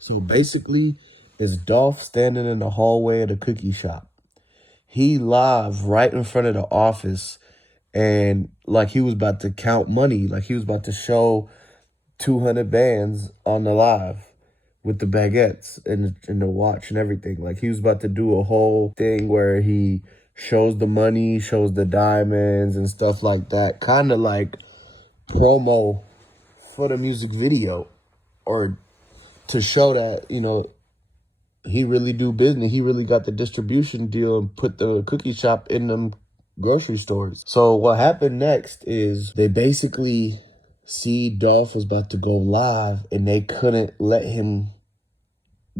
So basically, it's Dolph standing in the hallway of the cookie shop. He live right in front of the office, and like he was about to count money, like he was about to show 200 bands on the live with the baguettes and the watch and everything. Like he was about to do a whole thing where he shows the money, shows the diamonds and stuff like that. Kind of like promo for the music video, or to show that, he really do business. He really got the distribution deal and put the cookie shop in them grocery stores. So what happened next is they basically see Dolph is about to go live, and they couldn't let him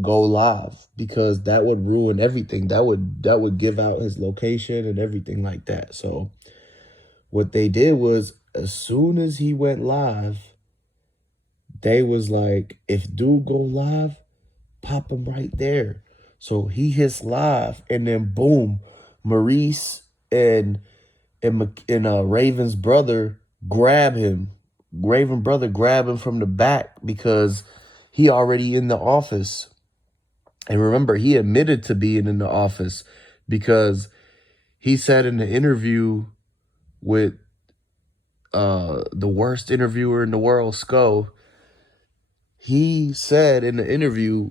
go live because that would ruin everything. That would give out his location and everything like that. So what they did was, as soon as he went live, they was like, if dude go live, pop him right there. So he hits live, and then boom, Maurice and Raven's brother grab him. Raven brother grab him from the back because he already in the office. And remember, he admitted to being in the office because he said in the interview with the worst interviewer in the world, Sko, he said in the interview,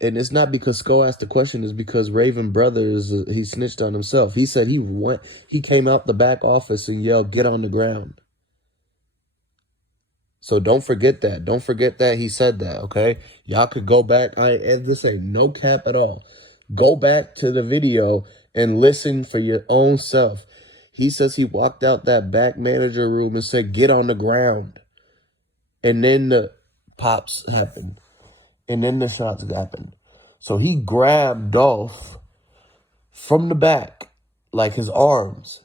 and it's not because Sko asked the question, it's because Raven Brothers, he snitched on himself. He said he came out the back office and yelled, "Get on the ground." So don't forget that. Don't forget that he said that, okay? Y'all could go back. And this ain't no cap at all. Go back to the video and listen for your own self. He says he walked out that back manager room and said, "Get on the ground." And then the pops happened. And then the shots happened. So he grabbed Dolph from the back, like his arms,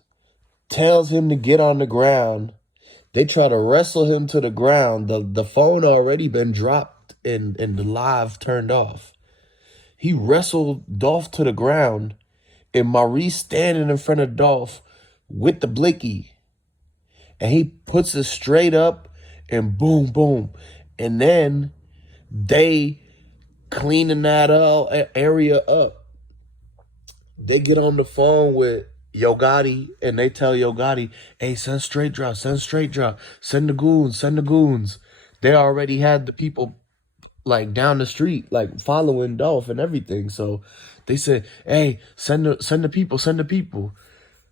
tells him to get on the ground. They try to wrestle him to the ground. The phone already been dropped and the live turned off. He wrestled Dolph to the ground, and Maurice standing in front of Dolph with the blicky. And he puts it straight up, and boom, boom. And then they cleaning that area up. They get on the phone with Yo Gotti, and they tell Yo Gotti, "Hey, send straight drop, send straight drop, send the goons, send the goons." They already had the people like down the street, like following Dolph and everything. So they said, "Hey, send the people, send the people."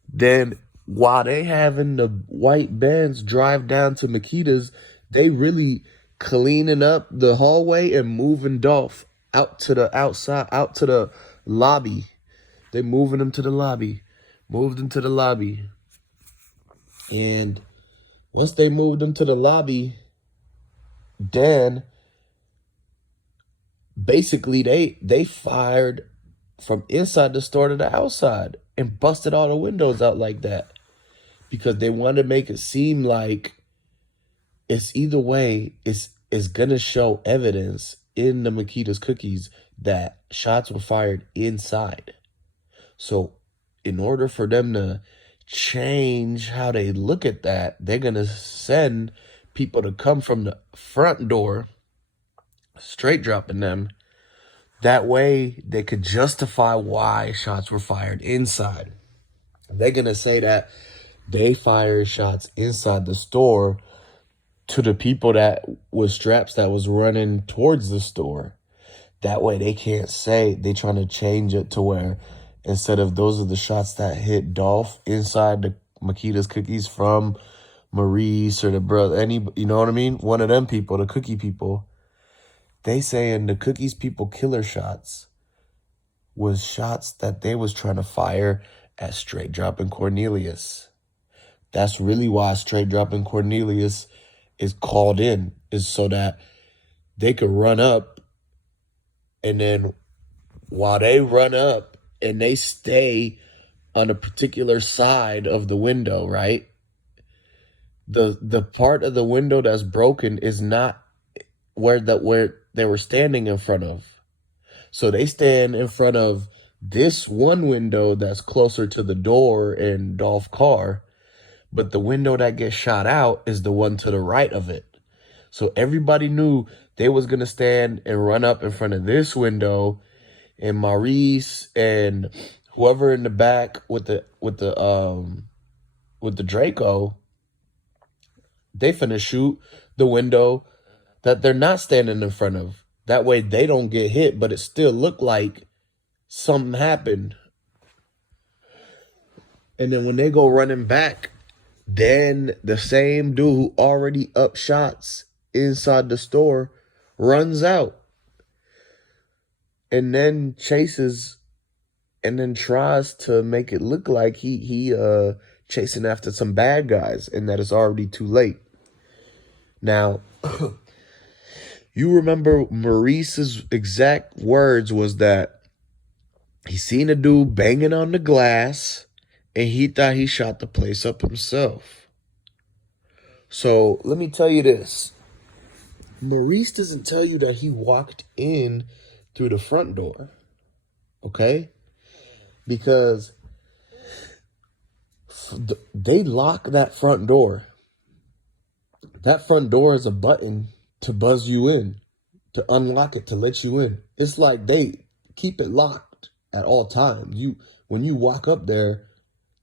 Then while they having the white Benz drive down to Makedas, they really cleaning up the hallway and moving Dolph out to the outside, out to the lobby. They moving him to the lobby. Moved him to the lobby. And once they moved him to the lobby, then basically they fired from inside the store to the outside and busted all the windows out like that, because they wanted to make it seem like it's either way, it's gonna show evidence in the Makedas cookies that shots were fired inside. So in order for them to change how they look at that, they're going to send people to come from the front door, straight dropping them. That way they could justify why shots were fired inside. They're going to say that they fired shots inside the store to the people that was straps that was running towards the store. That way they can't say, they trying to change it to where instead of those are the shots that hit Dolph inside the Makedas cookies from Maurice or the brother, you know what I mean? One of them people, the cookie people, they saying the cookies people killer shots was shots that they was trying to fire at Straight Dropping Cornelius. That's really why Straight Dropping Cornelius is called in, is so that they could run up, and then while they run up, and they stay on a particular side of the window, right? The part of the window that's broken is not where they were standing in front of. So they stand in front of this one window that's closer to the door in Dolph's car, but the window that gets shot out is the one to the right of it. So everybody knew they was gonna stand and run up in front of this window, and Maurice and whoever in the back with the Draco, they finna shoot the window that they're not standing in front of. That way they don't get hit, but it still looked like something happened. And then when they go running back, then the same dude who already up shots inside the store runs out and then chases and then tries to make it look like he chasing after some bad guys and that it's already too late. Now, you remember Maurice's exact words was that he seen a dude banging on the glass and he thought he shot the place up himself. So let me tell you this. Maurice doesn't tell you that he walked in through the front door. Okay? Because they lock that front door. That front door is a button to buzz you in, to unlock it, to let you in. It's like they keep it locked at all times. When you walk up there,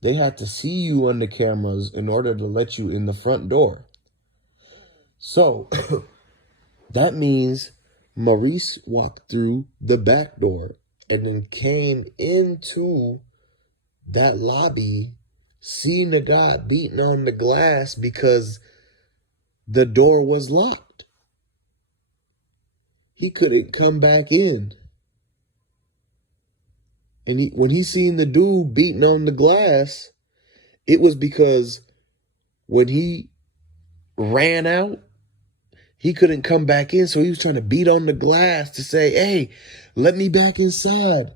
they had to see you on the cameras in order to let you in the front door. So that means Maurice walked through the back door and then came into that lobby, seeing the guy beating on the glass because the door was locked. He couldn't come back in. And when he seen the dude beating on the glass, it was because when he ran out, he couldn't come back in. So he was trying to beat on the glass to say, hey, let me back inside.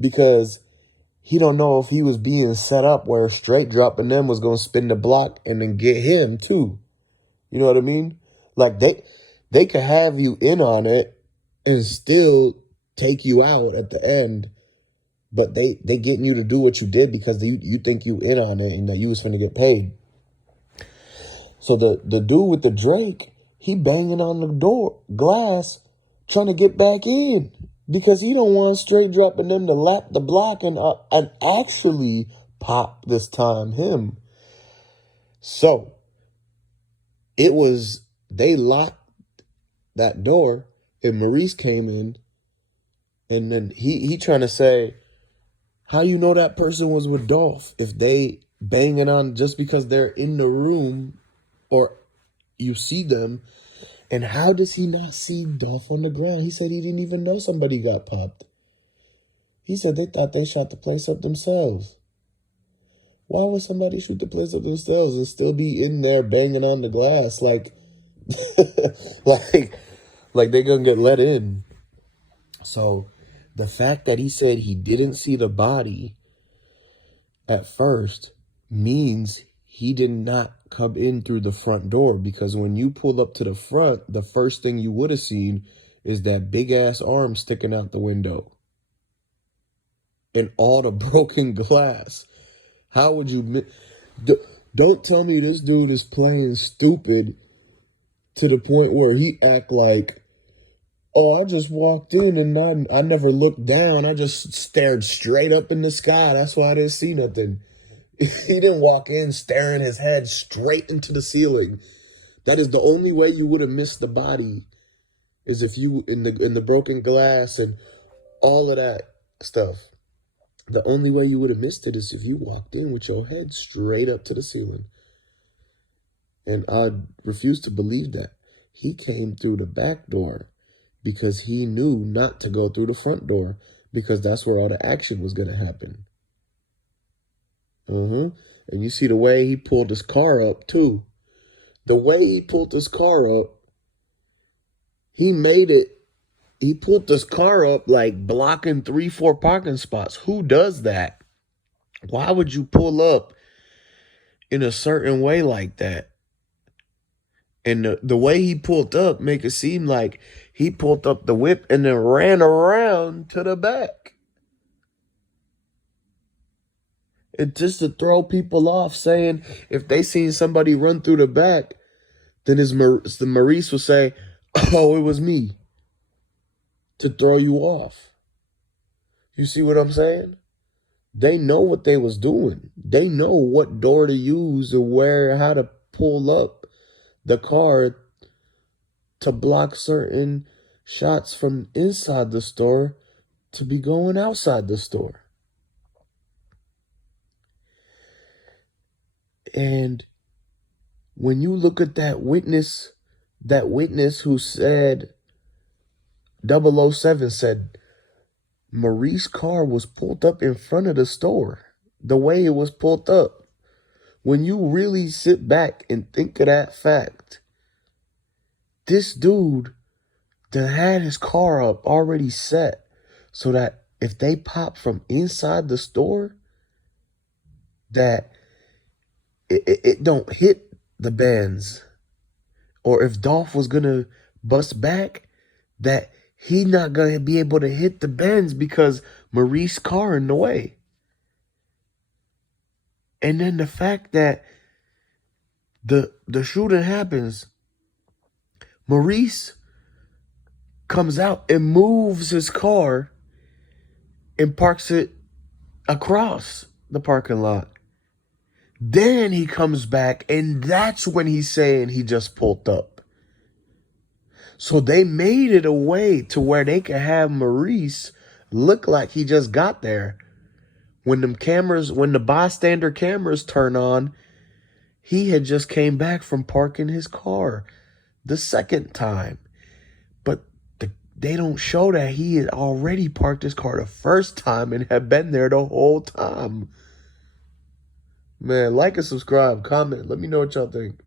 Because he don't know if he was being set up where straight dropping them was going to spin the block and then get him too. You know what I mean? Like they could have you in on it and still take you out at the end. But they getting you to do what you did because you think you in on it and that you was finna get paid. So the dude with the Drake, he banging on the door glass, trying to get back in because he don't want straight dropping them to lap the block and actually pop this time him. So they locked that door and Maurice came in and then he trying to say, how you know that person was with Dolph if they banging on just because they're in the room or you see them? And how does he not see Dolph on the ground? He said he didn't even know somebody got popped. He said they thought they shot the place up themselves. Why would somebody shoot the place up themselves and still be in there banging on the glass like like they gonna get let in? So the fact that he said he didn't see the body at first means he did not come in through the front door, because when you pull up to the front, the first thing you would have seen is that big ass arm sticking out the window and all the broken glass. How would you... Don't tell me this dude is playing stupid to the point where he act like, oh, I just walked in and I never looked down. I just stared straight up in the sky. That's why I didn't see nothing. He didn't walk in staring his head straight into the ceiling. That is the only way you would have missed the body, is if you in the broken glass and all of that stuff. The only way you would have missed it is if you walked in with your head straight up to the ceiling. And I refuse to believe that. He came through the back door because he knew not to go through the front door, because that's where all the action was going to happen. And you see the way he pulled his car up too. The way he pulled his car up, he pulled this car up like blocking 3-4 parking spots. Who does that? Why would you pull up in a certain way like that? And the way he pulled up make it seem like he pulled up the whip and then ran around to the back. It's just to throw people off, saying if they seen somebody run through the back, then the Maurice would say, "Oh, it was me," to throw you off. You see what I'm saying? They know what they was doing. They know what door to use and how to pull up the car to block certain shots from inside the store to be going outside the store. And when you look at that witness who said, 007 said, Maurice's car was pulled up in front of the store, the way it was pulled up. When you really sit back and think of that fact, this dude that had his car up already set so that if they pop from inside the store, that it don't hit the Benz. Or if Dolph was going to bust back, that he not going to be able to hit the Benz because Maurice's car in the way. And then the fact that the shooting happens, Maurice comes out and moves his car and parks it across the parking lot. Then he comes back, and that's when he's saying he just pulled up. So they made it a way to where they could have Maurice look like he just got there. When the bystander cameras turn on, he had just came back from parking his car the second time. But they don't show that he had already parked his car the first time and had been there the whole time. Man, like and subscribe, comment. Let me know what y'all think.